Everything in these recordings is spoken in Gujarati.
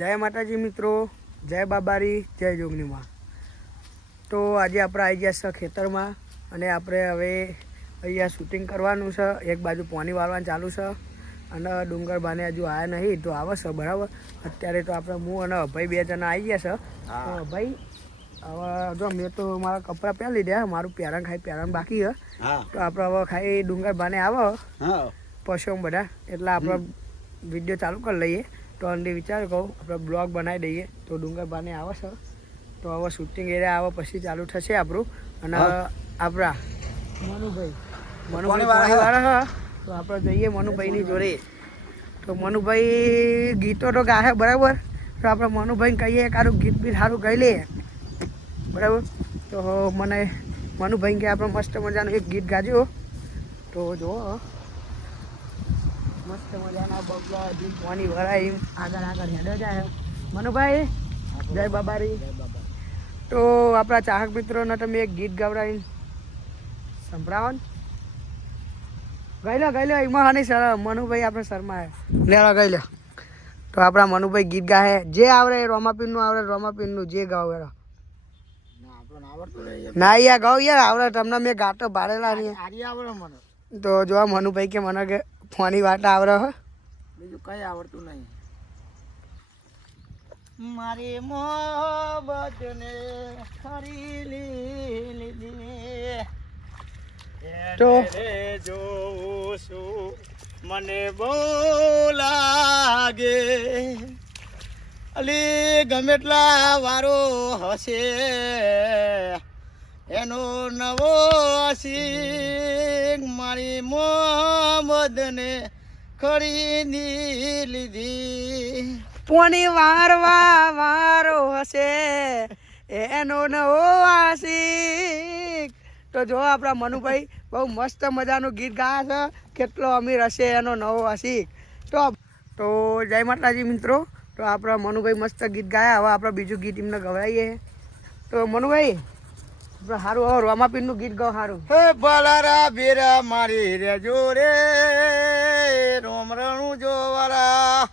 જય માતાજી મિત્રો, જય બાબારી, જય જોગણીમાં. તો આજે આપણે આવી ગયા છે ખેતરમાં અને આપણે હવે અહીંયા શૂટિંગ કરવાનું છે. એક બાજુ પાણી વાળવાનું ચાલુ છે અને ડુંગરબાને હજુ આવ્યા નહીં તો આવે છે બરાબર. અત્યારે તો આપણે હું અને ભાઈ 2 જણા આવી ગયા છે. તો ભાઈ હવે જો મેં તો મારા કપડાં પહેરી લીધા, મારું પહેરણ પહેરણ બાકી છે. તો આપણે હવે ખાઈ ડુંગરબાને આવે પશુઓ બધા એટલે આપણે વિડીયો ચાલુ કરી લઈએ. તો અંદે વિચાર કહું આપણે બ્લોગ બનાવી દઈએ તો ડુંગરબાને આવે છે. તો હવે શૂટિંગ એરિયા આવે પછી ચાલુ થશે આપણું. અને આપણા મનુભાઈ વાળા તો આપણે જઈએ મનુભાઈની જોડે. તો મનુભાઈ ગીતો તો ગાશે બરાબર. તો આપણે મનુભાઈને કહીએ કારું ગીત બી સારું ગાઈ લઈએ બરાબર. તો મને મનુભાઈ કે આપણે મસ્ત મજાનું એક ગીત ગાજો. તો જો મસ્ત મજાના બગલા હજી પાણી ભરાય આગળ આગળ હેડો જાય મનુભાઈ. જય બાબારી. તો આપણા ચાહક મિત્રોને તમે એક ગીત ગવડાવીને સંભળાવો ને. ગઈ લો એમાં હાની સર મનુભાઈ આપણે શર્મા લેવા ગઈ લો. તો આપણા મનુભાઈ ગીત ગાહે જે આવડે રોમાપીરનું આવડે રોમાપીરનું જે ગાવ એનો ના યાર ગાવ યાર આવડે તમને મેં ગાતો ભાડેલા નહીં. તો જો મનુભાઈ કે મને કે ફોની વાત આવડે હે બીજું કઈ આવડતું નહીં. મારી મોહબ્બતને ખરી લીધી તો જોઉં છું મને બહુ લાગે અલી ગમે એટલા વારો હશે એનો નવો હસી મારી મોહમ્મદને ખરીદી લીધી. પોની વારો હશે એનો નવો આશિક. તો જો આપણા મનુભાઈ બહુ મસ્ત મજાનું ગીત ગાય છે કેટલો અમીર હશે એનો નવો આશિક. તો જય માતાજી મિત્રો. તો આપણા મનુભાઈ મસ્ત ગીત ગાયા. હવે આપણે બીજું ગીત એમને ગવડાવીએ. તો મનુભાઈ સારું હવે રોમાપીરનું ગીત ગાવ સારું. હે બલારા બેરા મારી રેજો રે રોમરણું જોવાળા.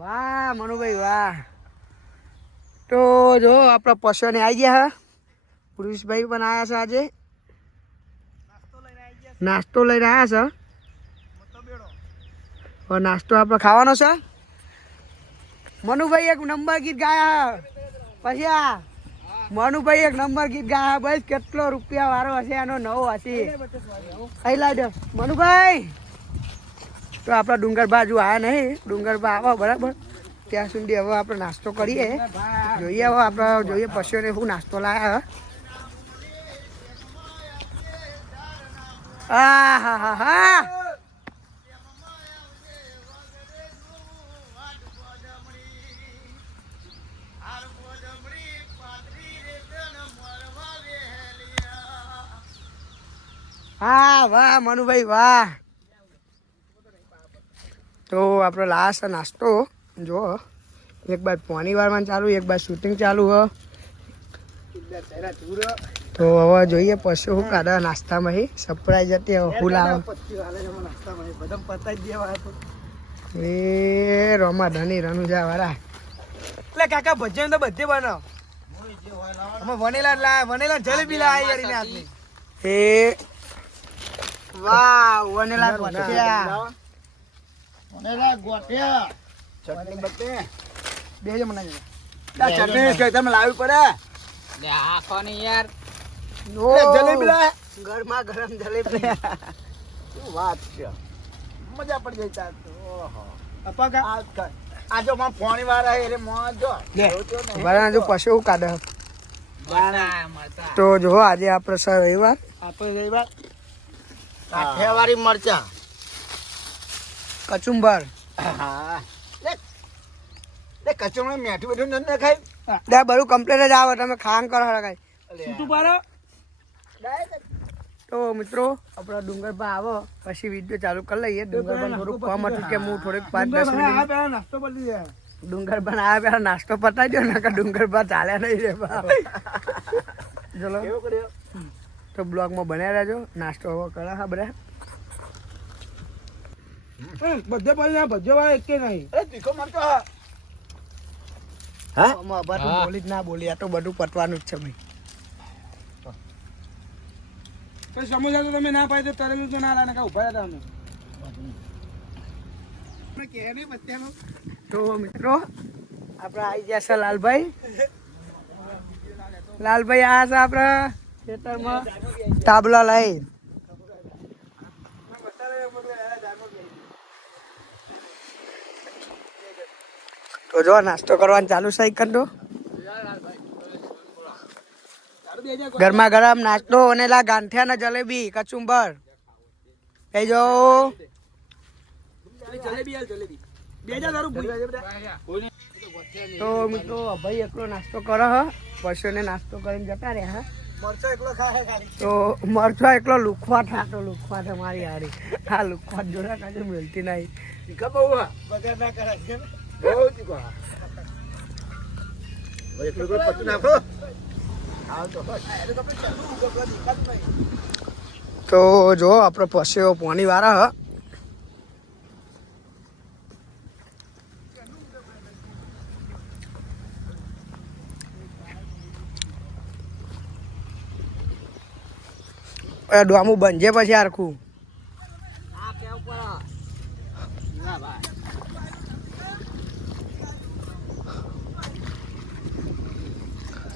વાહ મનુભાઈ વાહ. તો જો આપણા પશુને આવી ગયા હા. પુરુષભાઈ પણ આવ્યા છે આજે નાસ્તો લઈને આવ્યા છે. નાસ્તો આપણે ખાવાનો છે. મનુભાઈ એક નંબર ગીત ગાયા પછી મનુભાઈ એક નંબર ગીત ગાયા. બસ કેટલો રૂપિયા વાળો હશે એનો નવો હશે અહીં લાવજો મનુભાઈ. તો આપણા ડુંગર બાજુ આવ્યા નહીં. ડુંગર બા આવો બરાબર ત્યાં સુધી હવે આપણે નાસ્તો કરીએ. જોઈએ હવે આપણે જોઈએ પશુઓને શું નાસ્તો લાવ્યા. હા હા હા હા હા વાહ મનુભાઈ વાહ. તો આપણે લાસ્ટ નાસ્તો જો એક બાદ પાણી વાળવાનું ચાલુ એક બાદ શૂટિંગ ચાલુ હ. તો હવે જોઈએ પશુ શું કાઢે નાસ્તામાં સરપ્રાઈઝ હતી હું લાવે એ રોમા ધની રનુજા વાળા. એટલે કાકા ભજન તો બધે બનાવ અમે વનેલા જલેબી લાયા એ વાહ વનેલા ગોઠિયા ચટણી બતે બે જ મને ચટણી તમે લાવવી પડે આખો ને યાર. જલેબી લા ગરમા ગરમ જલેબી શું વાત છે મજા પડી જાય. ઓહો આ જો માં પાણી વાળા એટલે મોજો વાળા જો પશુ કાઢે. તો જો આજે આપણે રવિવાર કાઠિયાવાડી મરચા કચુંબર. હા કચુંબર મેઠું બેઠું નથી ખાઈ બધું કમ્પ્લીટ જ આવે. તમે ખાંગ કરો ખાઈ છૂટું પાડો. તો મિત્રો આપણા ડુંગર પર આવો પછી વિડીયો ચાલુ કરી લઈએ. ડુંગર પર થોડુંક કામ હતું કે હું થોડીક 5-10 મિનિટ નાસ્તો પતી જાય. ડુંગર પર આવ્યા પહેલા નાસ્તો પતાવી દો ને ડુંગર પર ચાલ્યા નહીં રે ચલો. તો બ્લોગમાં બન્યા રહેજો. નાસ્તો હવે કરે હા બધા બધે પછી ભજ્યો વાળા એક નહીં તીખો મરતો. હા બોલી જ ના બોલી, આ તો બધું પતવાનું જ છે ભાઈ. સમોસા તો તમે ના પાય તો તરેલું તો ના લાને કા ઉભા હતા અમે. તો મિત્રો આપણે આવી ગયા છે લાલભાઈ. લાલભાઈ આ છે આપણા ખેતરમાં તાબલા લઈ. તો જો નાસ્તો કરવાનું ચાલુ છે તો ગરમા ગરમ નાસ્તો અને લા ગાંઠિયા ને જલેબી કચુંબર કઈ જો. તો મિત્રો ભાઈ એકલો નાસ્તો કરો હ, પશુને નાસ્તો કરીને જતા રહ્યા. તો મરચો એકલો લુખવા થાતો લુખવા તમારી હારી. હા લુખવા જોડા કાજે મળતી નહીં. તો જો આપડે પશુઓ પાણી વાળા હ. ડોમું બનજે પછી આરખું.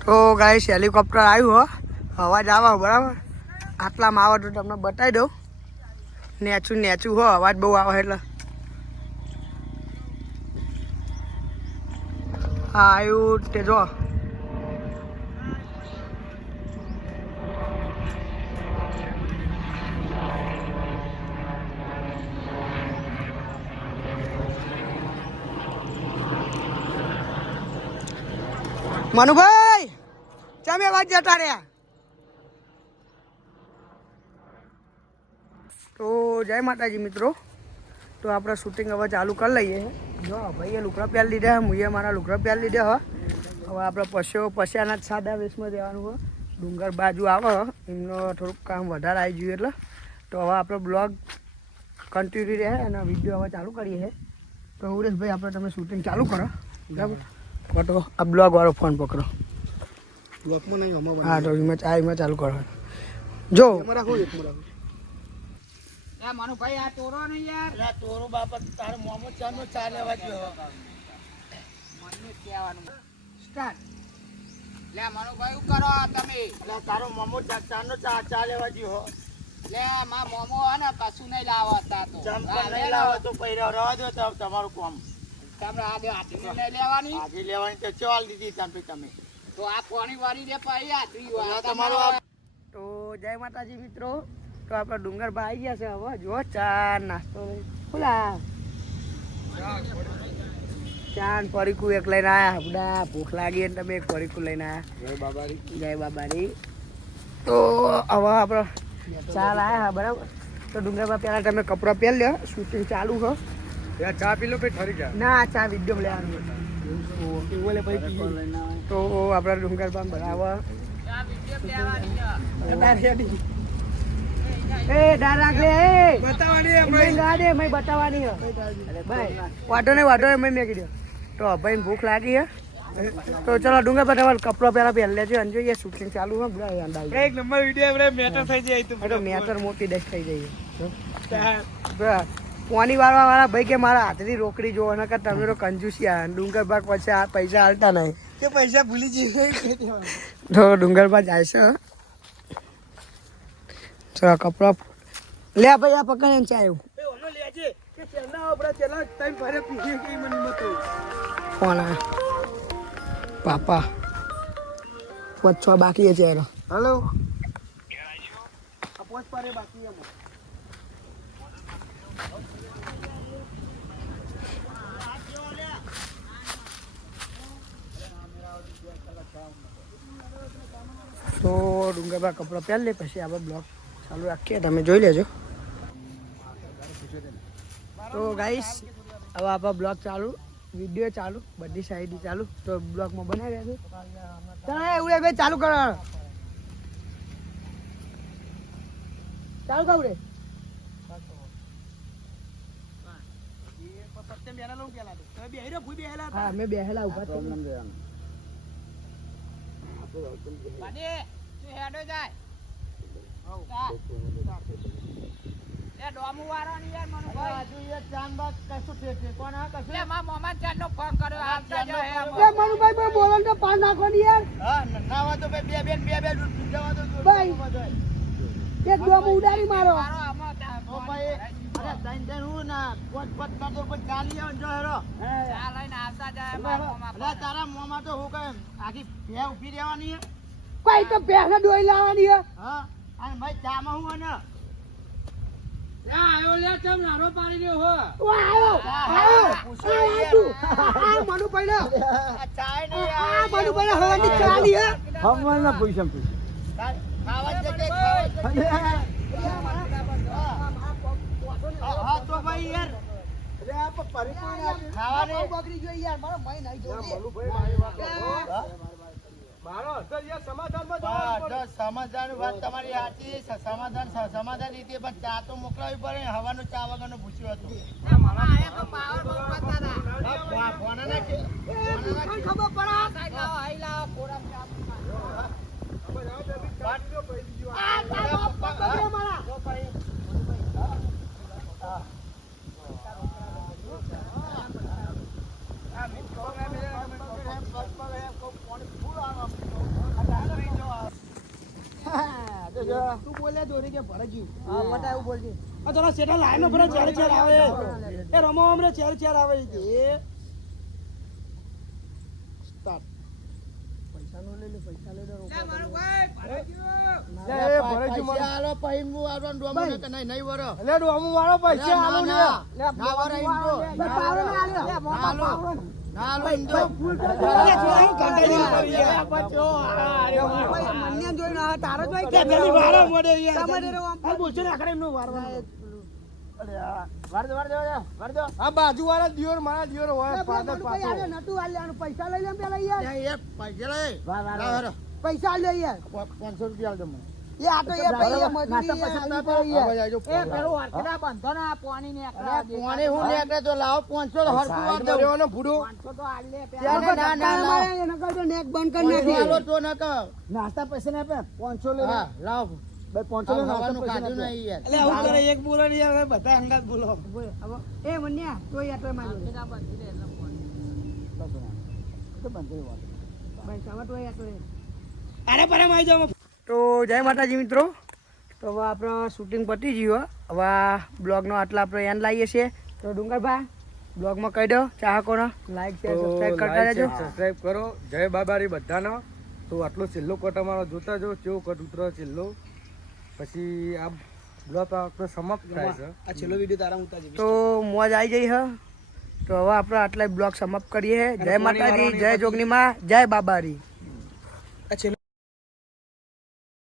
તો ગાઈસ હેલિકોપ્ટર આવ્યું હો, અવાજ આવે બરાબર. આટલામાં આવે તો તમને બતાવી દઉં. નેચું હો, અવાજ બહુ આવે એટલે. હા આવ્યું તે જો. મનુભાઈ તમે વાત જતા રહ્યા. તો જય માતાજી મિત્રો. તો આપણે શૂટિંગ હવે ચાલુ કરી લઈએ. જો ભાઈએ લુકડા પહેરી લીધા, મુએ મારા લુકડા પહેરી લીધા. હવે આપણે પશ્યાના જ સાદા વેશમાં જવાનું હોય. ડુંગર બાજુ આવે એમનો થોડુંક કામ વધારે આવી ગયું એટલે. તો હવે આપણે બ્લોગ કન્ટિન્યુ રહે અને વિડીયો હવે ચાલુ કરીએ છીએ. તો ઉરેશભાઈ આપણે તમે શૂટિંગ ચાલુ કરો બરાબર. ફોટો આ બ્લોગ વાળો ફોન પકડો. બ્લોકમાં નહીં હમણાં. હા તો એમાં ચાલુ કરો. જો મનુભાઈ આ તોરો ને યાર, તોરો બાપા તારો મોમો ચાનો ચા લેવા ગયો. મને કહેવાનું સ્ટાર્ટ. લે મનુભાઈ શું કરો તમે? લે તારો મોમો ચાનો ચા લેવા ગયો. લે માં મોમો હે ને કશું નહીં લાવતા તો. ચમકા નહીં લાવો તો પૈરા રવા દો તો તમારું કામ. તમે આજે હાથી નહીં લેવાની? હાથી લેવાની તો ચાલ દીધી તમે. તો આ પાણી વાળી દે પછી હાથી તમારો. તો જય માતાજી મિત્રો. તો આપણે ડુંગરભાઈ આવી ગયા છે. હવે જો ચા નાસ્તો ખુલા ચાન પરીકું એક લઈને આવ્યા. બધા ભૂખ લાગી એટલે તમે એક પરીકું લઈને આવ્યા. જય બાબારી. તો હવે આપણે ચા લાયા બરાબર. તો ડુંગરભાઈ પહેલાં તમે કપડાં પહેરી લો, શૂટિંગ ચાલુ છે. ચા પી લો પછી ઠરી જાય. ના ચા વિડીયો લેવાનું. તો આપણા ડુંગરભાઈ બરાબર એ ડાર રાખ લે. બતાવવાની બતાવવાની વાટો નહીં મેં મેકી દો. તો ભાઈ ભૂખ લાગી હે. તો ચલો ડુંગર પર તમારે કપડો પહેલા પહેરી લેજો. અને જોઈએ શૂટિંગ ચાલુ હે. એક નંબર વિડીયો મેટર થઈ જાય તો મેટર મોટી ડેશ થઈ જઈએ. પાણી વાળવા ભાઈ કે મારા હાથની રોકડી જોવો ને કે તમે તો કંજુસિયા. ડુંગર ભાગ પછી આ પૈસા હાલતા નહીં કે પૈસા ભૂલી જઈએ. તો ડુંગર ભાગ જાય છે. ચલો કપડા લે ભાઈ આ પકડ એમ ચાલ્યું. ફોન આ પાપા પછવા બાકી છે. હેલો તો ડુંગરબા કપડા પહેરી લે પછી આપણે બ્લોગ ચાલુ રાખીએ. તમે જોઈ લેજો. તો ગાઈસ હવે આપણે બ્લોગ ચાલુ, વિડીયો ચાલુ, બધી સાઈડ ચાલુ. તો બ્લોગમાં બનાવી રહ્યા છે. ચાલો ભાઈ ચાલુ કરો. ચાલુ કરું રે. સત્યમ બેના લઉં પેલા તો તમે બેહી રહ્યો ભૂઈ બેહેલા હા અમે બેહેલા ઉભા છીએ. બને તું હેડો જાય એ ડોમુ વાળો ની યાર મને હજુ એ ચાંદબાદ કશું ઠેઠે કોણ આ કશું લે મા મોમા ચાર નો ફોન કર્યો આવતા જો હે એ મનુભાઈ ભાઈ બોલો ને તો પાન નાખો ને યાર. હા ના હોય તો બે જવા દો ભાઈ. એક ડોમ ઉડાડી મારો. મારો આમાં ઓ ભાઈ અરે તૈન હું ના પોત કરતો પણ ચાલી આવ જો હેરો ચા લઈને આવતા જાય મા મોમા અરે તારા મોમાં તો હું કઈ આખી ભે ઊભી રહેવાની હે ભાઈ તો પહેલા ડોઈ લાવવાની હે. હા અને ભાઈ ચામાં હું અને આયો લે ચમ નારો પાડી રહ્યો હો ઓ આયો આયો આ મનુભાઈ ના આ ચાય ને આ મનુભાઈ ના હવાની ચાલી હે. ખાવા જગ્યાએ હા તો ભાઈ યાર ખાવાની બગડી ગયો યાર મારો ભાઈ નહીં જોઈ. મારો હસ્તર યાર સમાધાનમાં બસ સમાધાન વાત તમારી સાચી છે. સમાધાન રીતે પણ ચા તો મોકલાવી પડે ને. હવાનું ચા વગરનું પૂછ્યું હતું મોમા આયા તો પાવર બહુ કરતા હતા ફોનના કે ખબર પડે. સાઈડ લાવો આઈ લાવો કોરમ ચા આ તારો પકડ્યો મારા. તું બોલે દોરી કે ભરે ગયું. હા બટા એવું બોલજે. આ જરા સેટા લાઈનો ભરે ચાર ચાર આવે એ રમો અમરે ચાર ચાર આવે છે એ પૈસા નો લઈ લે પૈસા લઈ લે. લે મારો ભાઈ ભરે ગયો પૈસા આલો પછી હું આવવાનું ડોમને કે નહીં વરો એટલે ડોમુ વાળો પૈસા આલો ને ના વરો એમ તો પાવર ને આલ્યો. ના આલો ના આલો એમ તો મન્યા જોઈને આ તારો જોઈ કે પેલી વારો મોડે યાર તમારે રે આમ આ બોલશે ને આખરે એમનો વારવાનો વાર દો આ બાજુ વાળા દિયોર મારા દિયોર હોય ફાધર મનુભાઈ પાછો આલે નતું આલ્યા પૈસા લઈ લે પેલા યાર. યાર પૈસા લે વાર પૈસા આલ્યો યાર. 500 રૂપિયા આલ દો મને એ આ તો એ ભાઈ એ મજૂરી યાર. એ પેલો વાટડા બંધો ને આ પાણી ને એકલા કોને હું લેકે તો લાવો 500 હરકું વાર દો દેવાનો ભૂડો 500 તો આલે ના, ના, ના. એના કરતો નેક બંધ કરી નાખી. હાલો તો ન કહો નાસ્તા પૈસા ને આપે 500 લે. હા લાવો ભાઈ 500 લે હવાનું નાસ્તા કાઢ્યું પૈસા નહીં યાર એટલે આવું કરે એક બોલો ને યાર બધા હંગાત બોલો એ મન્યા તો યાર તો મારો બંધી દે એટલે તો બંધ થઈ વાત. ભાઈ સાવા તો યાર તો અરે પરે આવી જાવ તો જય માતાજી મિત્રો. તો હવે આપણો શૂટિંગ પતી ગયું. હવે આ બ્લોગનો આટલા આપણે એન્ડ લાવીએ છીએ. તો ડુંગરભાઈ બ્લોગમાં કહી દો ચાહકોને લાઈક શેર સબસ્ક્રાઇબ કરતા રહેજો. સબસ્ક્રાઇબ કરો. જય બાબારી બધાનો. તો આટલો છેલ્લો કટ અમારો જોતા જો કેવો કટ ઉતરો છેલ્લો. પછી આ બ્લોગ આપણો સમાપ્ત થાય છે. આ છેલ્લો વિડિયો તારા ઉતારજે. તો મોજ આવી જઈ હ. તો હવે આપણે આટલા બ્લોગ સમાપ્ત કરીએ. જય માતાજી, જય જોગણીમાં, જય બાબારી.